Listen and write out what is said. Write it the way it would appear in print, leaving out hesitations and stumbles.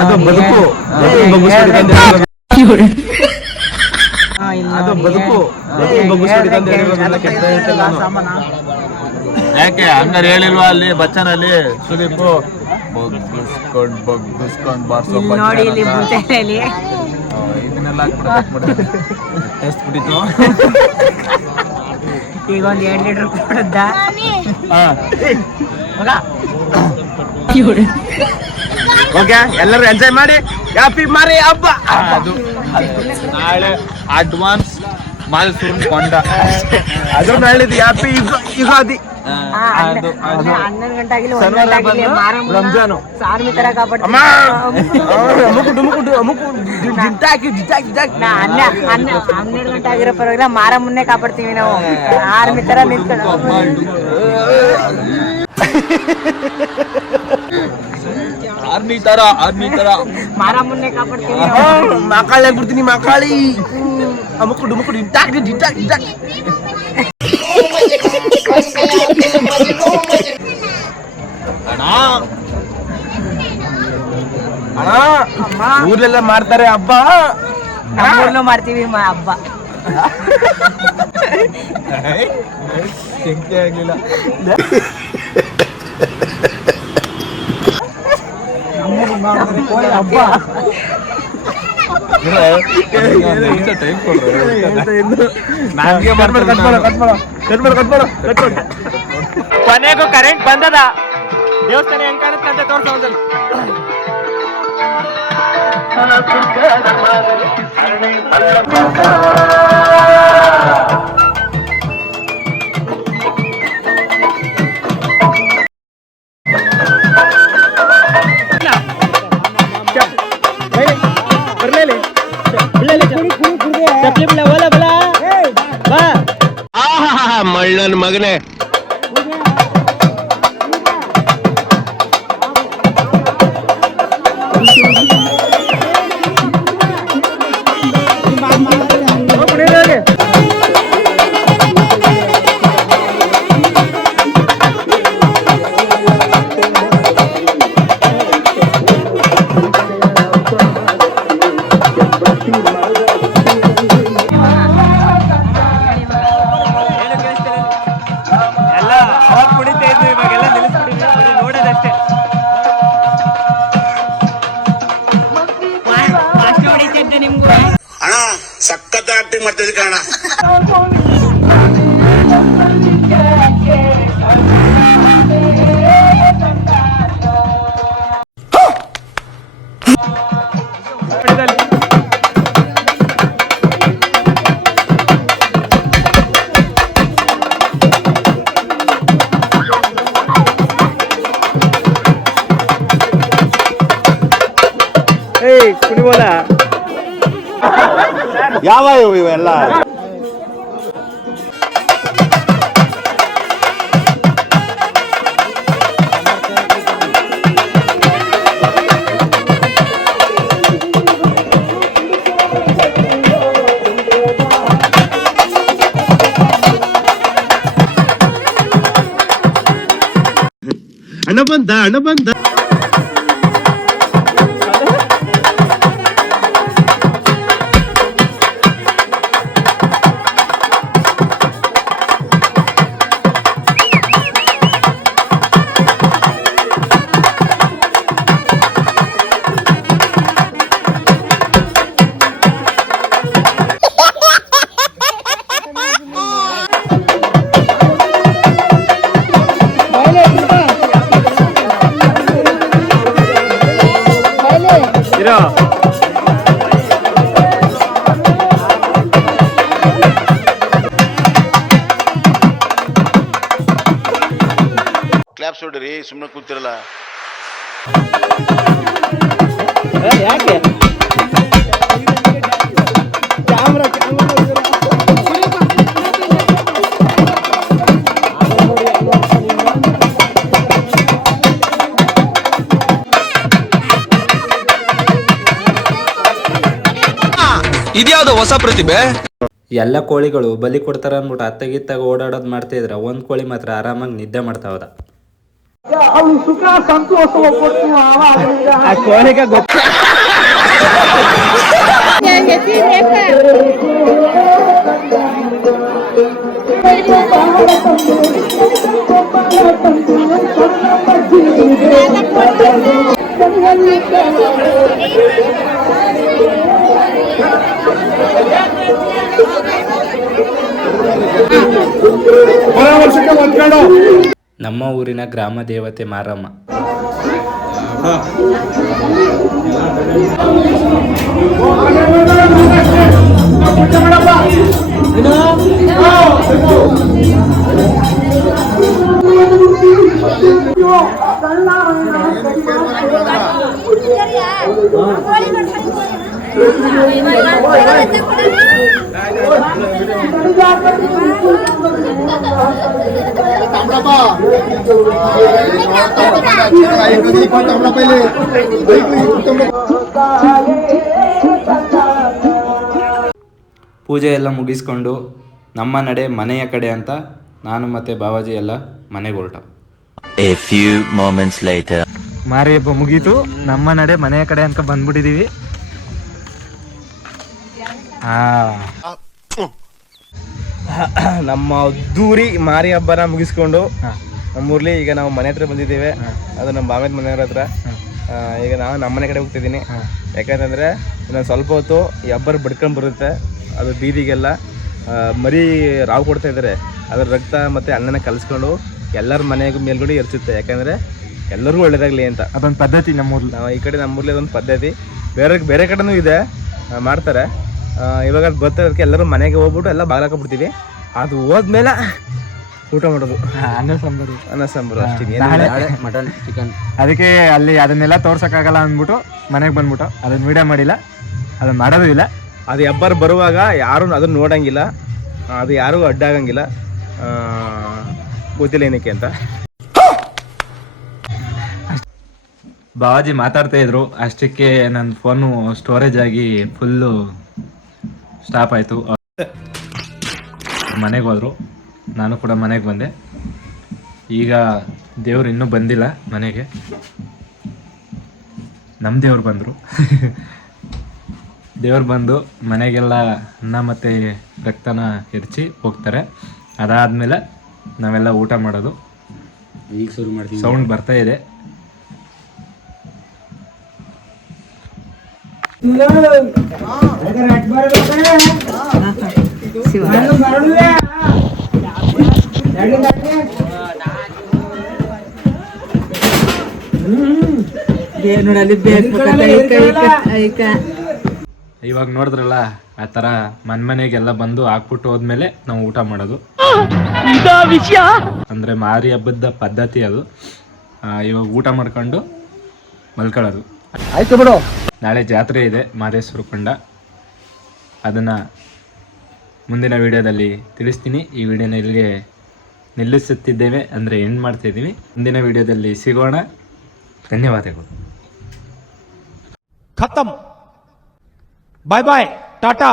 ಅದು ಬದುಕು. ಅದು ಬದುಕು. ಯಾಕೆ ಹಂಗಾರೆ ಹೇಳಿಲ್ವಾ ಅಲ್ಲಿ ಬಚ್ಚನಲ್ಲಿ ಸುದೀಪ್ ಬಗ್ಗಿಸ್ಕೊಂಡ್ ಬಾರ್ಸೋ ಇದನ್ನೆಲ್ಲ ಎಷ್ಟು ಬಿಟ್ಟಿತ್ತು. ಈಗ ಒಂದು 2 ಲೀಟರ್ ಕೊಡದ್ದ. ಓಕೆ, ಎಲ್ಲರೂ ಎಂಜಾಯ್ ಮಾಡಿ, ಹ್ಯಾಪಿ ಮಾರಿ ಹಬ್ಬ. ಅದು ನಾಳೆ ಅಡ್ವಾನ್ಸ್ ಮಾಲ್ಸೂರ್ ಕೊಂಡ. ಅದು ಹೇಳಿದ್ ಹ್ಯಾಪಿ ಯುಗಾದಿ. 11 ಗಂಟೆ ಆಗಿಲ್ಲ, 1 ಗಂಟೆ ಆಗಿಲ್ಲ, ರಂಜಾನು ಸಾರ್ಮಿ ತರ ಕಾಪಾಡ್ತೀನಿ. 12 ಗಂಟೆ ಆಗಿರೋ ಪರವಾಗಿಲ್ಲ, ಮಾರ ಮುನ್ನೆ ಕಾಪಾಡ್ತೀವಿ ನಾವು. ಆರ್ಮಿ ತರ ನಿಂತ್ಕೊಂಡು ಆರ್ಮಿ ತರ ಮಾರ ಮುನ್ನೆ ಕಾಪಾಡ್ತೀವಿ. ಮಕಾಳಿ ಆಗ್ಬಿಡ್ತೀನಿ, ಮಕಾಳಿ. ಅಮುಕುಡು ಮುಕುಡು ಇಟ್ಟಾಕ್ ಇಟ್ಟಾಕ್ ಇಟ್ಟಾಕ್. ಊರ್ಲೆಲ್ಲ ಮಾಡ್ತಾರೆ ಹಬ್ಬ, ನಮ್ಮೂರ್ಲೂ ಮಾಡ್ತೀವಿ ಹಬ್ಬ. ಶಂಕೆ ಆಗ್ಲಿಲ್ಲ. ಹಬ್ಬ ಕೊನೆಗೂ ಕರೆಂಟ್ ಬಂದದ. ದೇವಸ್ಥಾನ ಹೆಂಗ್ ಕಾಣುತ್ತೆ ಅಂತ ತೋರ್ಸೋದಲ್ಲ. ಮಳ್ಳನ್ ಮಗನೇ. ಸಖತ್ ಆಕ್ಟಿಂಗ್ ಮಾಡ್ತಿದ್ದೆ ಕಾರಣ. ಕುಡಿಬೋದ ಯಾವ ಇವೆಲ್ಲ? ಹಣ ಬಂದ. ಕ್ಲಾಪ್ಸ್ ಹೊಡ್ರಿ, ಸುಮ್ಮನೆ ಕೂತಿರಲ್ಲ. ಯಾಕೆ ಇದ್ಯಾವುದೋ ಹೊಸ ಪ್ರತಿಭೆ. ಎಲ್ಲ ಕೋಳಿಗಳು ಬಲಿ ಕೊಡ್ತಾರ ಅಂದ್ಬಿಟ್ಟು ಅತ್ತಗಿತ್ತಾಗ ಓಡಾಡೋದು ಮಾಡ್ತಿದ್ರೆ ಒಂದು ಕೋಳಿ ಮಾತ್ರ ಆರಾಮಾಗಿ ನಿದ್ದೆ ಮಾಡ್ತಾ ಹೋದ. ಆ ಕೋಳಿಗೆ ಗೊತ್ತ ನಮ್ಮ ಊರಿನ ಗ್ರಾಮ ದೇವತೆ ಮಾರಮ್ಮ. ಪೂಜೆ ಎಲ್ಲ ಮುಗಿಸ್ಕೊಂಡು ನಮ್ಮ ನಡೆ ಮನೆಯ ಕಡೆ ಅಂತ ನಾನು ಮತ್ತೆ ಬಾವಾಜಿ ಎಲ್ಲ ಮನೆಗೆ ಹೊರಟ. A few moments later. ಮಾರಿ ಹಬ್ಬ ಮುಗೀತು, ನಮ್ಮ ನಡೆ ಮನೆಯ ಕಡೆ ಅಂತ ಬಂದ್ಬಿಟ್ಟಿದೀವಿ. ನಮ್ಮ ಅದ್ದೂರಿ ಮಾರಿ ಹಬ್ಬನ ಮುಗಿಸ್ಕೊಂಡು ನಮ್ಮೂರ್ಲಿ ಈಗ ನಾವು ಮನೆ ಹತ್ರ ಬಂದಿದ್ದೇವೆ. ಅದು ನಮ್ಮ ಬಾಮದ ಮನೆಯವ್ರ ಹತ್ರ. ಈಗ ನಾವು ನಮ್ಮ ಮನೆ ಕಡೆ ಹೋಗ್ತಿದ್ದೀನಿ. ಯಾಕಂತಂದರೆ ಇನ್ನೊಂದು ಸ್ವಲ್ಪ ಹೊತ್ತು ಈ ಹಬ್ಬರ ಬಡ್ಕೊಂಡು ಬರುತ್ತೆ. ಅದು ಬೀದಿಗೆಲ್ಲ ಮರಿ ರಾವು ಕೊಡ್ತಾ ಇದ್ದಾರೆ. ಅದರ ರಕ್ತ ಮತ್ತು ಅನ್ನನ ಕಲಿಸ್ಕೊಂಡು ಎಲ್ಲರ ಮನೆಗೂ ಮೇಲ್ಗಡೆ ಎರಚುತ್ತೆ. ಯಾಕಂದರೆ ಎಲ್ಲರಿಗೂ ಒಳ್ಳೇದಾಗಲಿ ಅಂತ ಅದೊಂದು ಪದ್ಧತಿ ನಮ್ಮೂರ್ಲಿ. ಈ ಕಡೆ ನಮ್ಮೂರ್ಲಿ ಅದೊಂದು ಪದ್ಧತಿ. ಬೇರೆ ಕಡೆನೂ ಇದೆ, ಮಾಡ್ತಾರೆ. ಇವಾಗ ಅದು ಬರ್ತದಕ್ಕೆ ಎಲ್ಲರೂ ಮನೆಗೆ ಹೋಗ್ಬಿಟ್ಟು ಎಲ್ಲ ಬಾಗ್ಲಾಕೊಂಡ್ಬಿಡ್ತೀವಿ. ಅದು ಹೋದ್ಮೇಲೆ ಊಟ ಮಾಡೋದು ಅನ್ನ ಸಾಂಬಾರು ಅಷ್ಟೇ. Mutton chicken. ಅದಕ್ಕೆ ಅಲ್ಲಿ ಅದನ್ನೆಲ್ಲ ತೋರ್ಸೋಕ್ಕಾಗಲ್ಲ ಅಂದ್ಬಿಟ್ಟು ಮನೆಗೆ ಬಂದ್ಬಿಟ್ಟು ಅದನ್ನ ವಿಡಿಯೋ ಮಾಡಿಲ್ಲ, ಅದನ್ನ ಮಾಡೋದು ಇಲ್ಲ. ಅದು ಹಬ್ಬರು ಬರುವಾಗ ಯಾರು ಅದನ್ನ ನೋಡಂಗಿಲ್ಲ, ಅದು ಯಾರೂ ಅಡ್ಡ ಆಗಂಗಿಲ್ಲ. ಗೊತ್ತಿಲ್ಲ ಏನಕ್ಕೆ ಅಂತ. ಬಾವಾಜಿ ಮಾತಾಡ್ತಾ ಇದ್ರು, ಅಷ್ಟಕ್ಕೆ ನನ್ನ ಫೋನು ಸ್ಟೋರೇಜ್ ಆಗಿ ಫುಲ್ಲು ಸ್ಟಾಪ್ ಆಯಿತು. ಮನೆಗೆ ಹೋದರು, ನಾನು ಕೂಡ ಮನೆಗೆ ಬಂದೆ. ಈಗ ದೇವ್ರು ಇನ್ನೂ ಬಂದಿಲ್ಲ ಮನೆಗೆ. ನಮ್ಮ ದೇವ್ರು ಬಂದರು. ದೇವ್ರು ಬಂದು ಮನೆಗೆಲ್ಲ ಅನ್ನ ಮತ್ತು ರಕ್ತನ ಎರಚಿ ಹೋಗ್ತಾರೆ. ಅದಾದಮೇಲೆ ನಾವೆಲ್ಲ ಊಟ ಮಾಡೋದು. ಈಗ ಶುರು ಮಾಡ್ತೀವಿ. ಸೌಂಡ್ ಬರ್ತಾ ಇದೆ. ಇವಾಗ ನೋಡಿದ್ರಲ್ಲ, ಆ ಥರ ಮನೆಗೆಲ್ಲ ಬಂದು ಹಾಕ್ಬಿಟ್ಟು ಹೋದ್ಮೇಲೆ ನಾವು ಊಟ ಮಾಡೋದು. ಅಂದರೆ ಮಾರಿ ಹಬ್ಬದ ಪದ್ಧತಿ ಅದು. ಇವಾಗ ಊಟ ಮಾಡ್ಕೊಂಡು ಮಲ್ಕೊಳ್ಳೋದು. ಆಯ್ತು ಬಿಡು. ನಾಳೆ ಜಾತ್ರೆ ಇದೆ ಮಾದೇಶ್ವರ ಕೊಂಡ. ಅದನ್ನು ಮುಂದಿನ ವಿಡಿಯೋದಲ್ಲಿ ತಿಳಿಸ್ತೀನಿ. ಈ ವಿಡಿಯೋನ ಇಲ್ಲಿಗೆ ನಿಲ್ಲಿಸುತ್ತಿದ್ದೇವೆ, ಅಂದರೆ ಎಂಡ್ ಮಾಡ್ತಾಯಿದ್ದೀವಿ. ಮುಂದಿನ ವಿಡಿಯೋದಲ್ಲಿ ಸಿಗೋಣ. ಧನ್ಯವಾದಗಳು. खत्म. Bye bye, Tata.